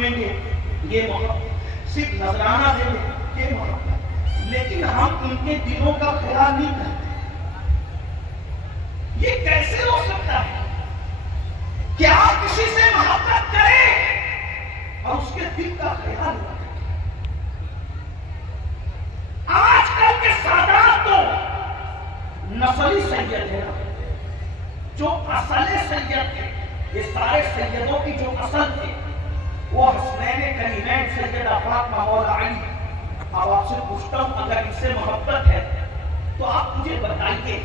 چومیں گے یہ محبت، صرف نذرانہ دیں گے یہ محبت، لیکن ہم ان کے دلوں کا خیال نہیں کرتے. یہ کیسے ہو سکتا ہے کہ آپ کسی سے محبت کریں اور اس کے دل کا خیال نہ کریں؟ آج کل کے سادات تو نسلی سید ہے، جو اصل سید تھے، یہ سارے سیدوں کی جو اصل تھے وہ حسنین کریمین سیدہ فاطمہ مولا علی. اب آپ سے پوچھتا ہوں اگر ان سے محبت ہے تو آپ مجھے بتائیے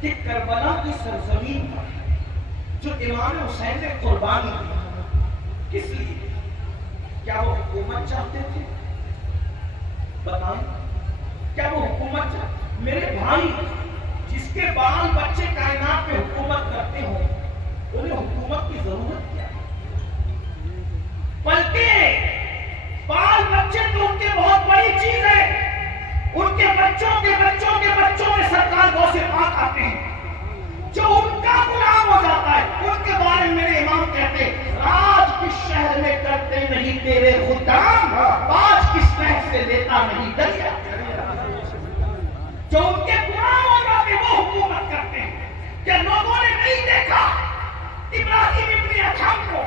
کہ کربلا کی سرزمین پر جو امام حسین نے قربانی دی کس لیے؟ کیا وہ حکومت چاہتے تھے؟ بتائیں، کیا وہ حکومت چاہتے؟ میرے بھائی، جس کے بال بچے کائنات پہ حکومت کرتے ہوں انہیں حکومت کی ضرورت کیا ہے؟ بلکہ بال بچے تو ان کے بہت بڑی چیز ہے، ان کے بچوں کے بچوں کے بچوں میں سرکار غوث پاک آتے ہیں جو ان کا غلام ہو جاتا ہے. ان کے بارے میں میرے امام کہتے ہیں راج کس شہر میں کرتے نہیں تیرے خدام، باج کس شہر سے لیتا نہیں دریا. جو ان کے غلام ہو جاتے وہ حکومت کرتے ہیں. کہ لوگوں نے نہیں دیکھا ابراہیم ابن ادھم کو،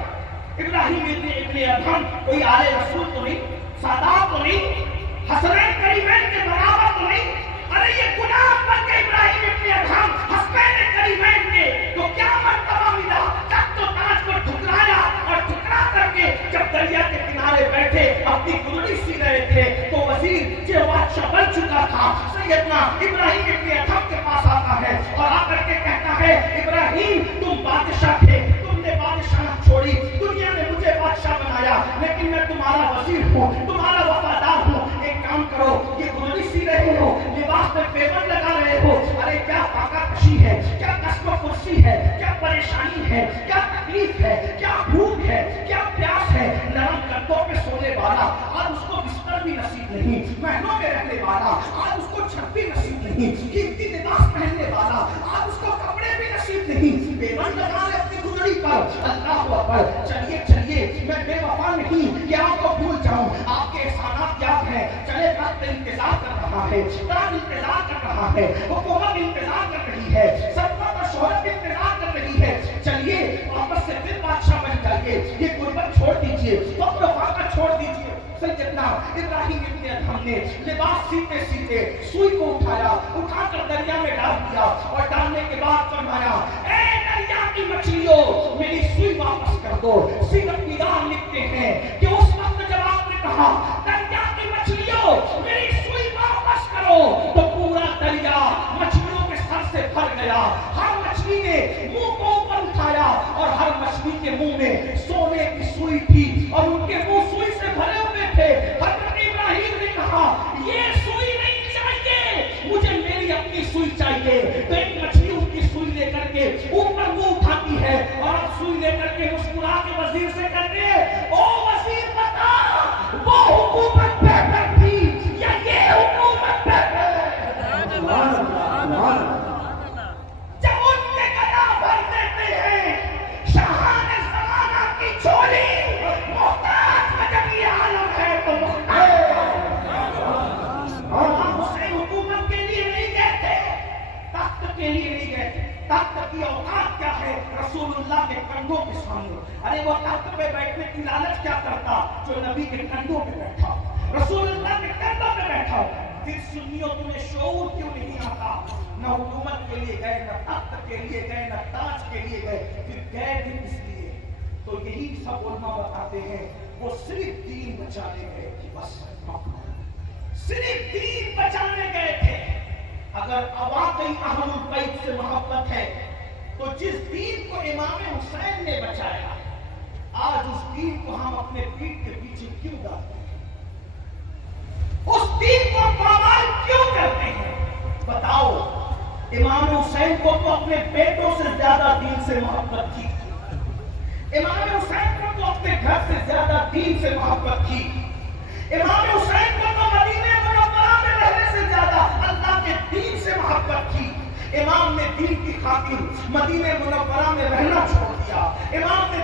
ابراہیم ابن ادھم کوئی آل رسول تو نہیں، سادات تو نہیں، حسنین کریمین کے برابر تو نہیں. ارے یہ غلام بن کے ابراہیم ابن ادھم حسنین کریمین کے تو کیا مرتبہ ملا؟ تخت و تاج کو ٹھکرایا اور ٹھکرا کر کے جب دریا کے کنارے بیٹھے اپنی گلڑی سی رہے تھے تو وزیر جو بادشاہ بن چکا تھا سیدنا ابراہیم ابن ادھم کے پاس آتا ہے اور آ کر کے کہتا ہے ابراہیم تم بادشاہ تھے، تم نے بادشاہ چھوڑی، دنیا نے مجھے بادشاہ بنایا، لیکن میں تمہارا وزیر ہوں، تمہارا وفادار ہوں. ایک کام کرو، یہ گلڑی سی رہے ہو، لباس میں پیون لگا رہے ہو، ارے کیا فاقہ کشی ہے، کیا قسم و کرسی ہے، کیا پریشانی ہے، کیا تکلیف ہے، کیا بھوک ہے، کیا پیاس ہے. نرم گدوں پہ سونے والا آج اس کو بستر بھی نصیب نہیں، محلوں میں رہنے والا آج اس کو چھت بھی نصیب نہیں، قیمتی لباس پہننے والا آج اس کو کپڑے بھی نصیب نہیں، پیون لگا رہے اپنی گلڑی پر. اللہ اکبر. چلیے چلیے، میں بے وفا نہیں کہ آپ کو بھول جاؤں، آپ کے احسانات یاد ہیں. چلے وقت انتظار کر رہا ہے، تاج انتظار کر رہا ہے، حکومت انتظار کر رہی ہے، سلطنت اور شہرت انتظار کر رہی ہے. چلیے واپس سے پھر بادشاہ بن جائیے، یہ غربت چھوڑ دیجیے، فقر و فاقہ چھوڑ دیجیے. سیدنا ابراہیم ابن ادھم نے لباس سیتے سیتے سوئی کو اٹھایا، اٹھا کر دریا میں ڈال دیا اور ڈالنے کے بعد فرمایا اے دریا کی مچھلیوں میری سوئی واپس کر دو. سیرت نگار لکھتے ہیں کہ اس وقت جب آپ نے کہا دریا کی مچھلیوں میری سوئی واپس کرو تو پورا دریا مچھلیوں کے سر سے بھر گیا. ہر مچھلی نے منہ کو اوپر اٹھایا اور ہر مچھلی کے منہ میں سونے کی سوئی تھی اور ان کے منہ سوئی سے بھرے ہوئے تھے. حضرت ابراہیم نے کہا یہ سوئی نہیں چاہیے، مجھے میری اپنی سوئی چاہیے. تو ایک مچھلی ان کی سوئی لے کر کے اوپر منہ اٹھاتی ہے اور اب سوئی لے کر کے مسکرا کے وزیر سے کہتے ہیں او وزیر بتا وہ حکومت بہتر تھی یا یہ حکومت بہتر؟ جب ان کے گلا بھر دیتے ہیں شاہان زمانہ کی چولی، محتاج کا جب یہ عالم ہے تو محتاج. حسین حکومت کے لیے نہیں گئے تھے، تخت کے لیے نہیں گئے تھے. تخت کی اوقات کیا ہے رسول اللہ کے کندھوں کے سامنے. ارے وہ تخت پہ بیٹھنے کی لالچ کیا کرتا جو نبی کے کندھوں پہ بیٹھا، رسول اللہ کے کندھوں پہ بیٹھا. پھر سنیوں تمہیں شعور کیوں نہیں آتا؟ نہ حکومت کے لیے گئے، نہ تخت کے لیے گئے، نہ تاج کے لیے گئے، پھر گئے بھی اس لیے. تو یہی سب علماء بتاتے ہیں وہ صرف دین بچانے گئے تھے، بس صرف دین بچانے گئے تھے. اگر واقعی اہل البیت سے محبت ہے تو جس دین کو امام حسین نے بچایا آج اس دین کو ہم اپنے پیٹ کے پیچھے کیوں ڈالتے ہیں؟ اس دین کو پامال کیوں کرتے ہیں؟ بتاؤ. امام حسین کو تو اپنے بیٹوں سے زیادہ دین سے محبت تھی، امام حسین کو تو اپنے گھر سے زیادہ دین سے محبت تھی، امام حسین کو تو مدینہ منورہ میں رہنے سے زیادہ اللہ کے دین سے محبت تھی. امام نے دین کی خاطر مدینہ منورہ میں رہنا چھوڑ دیا، امام نے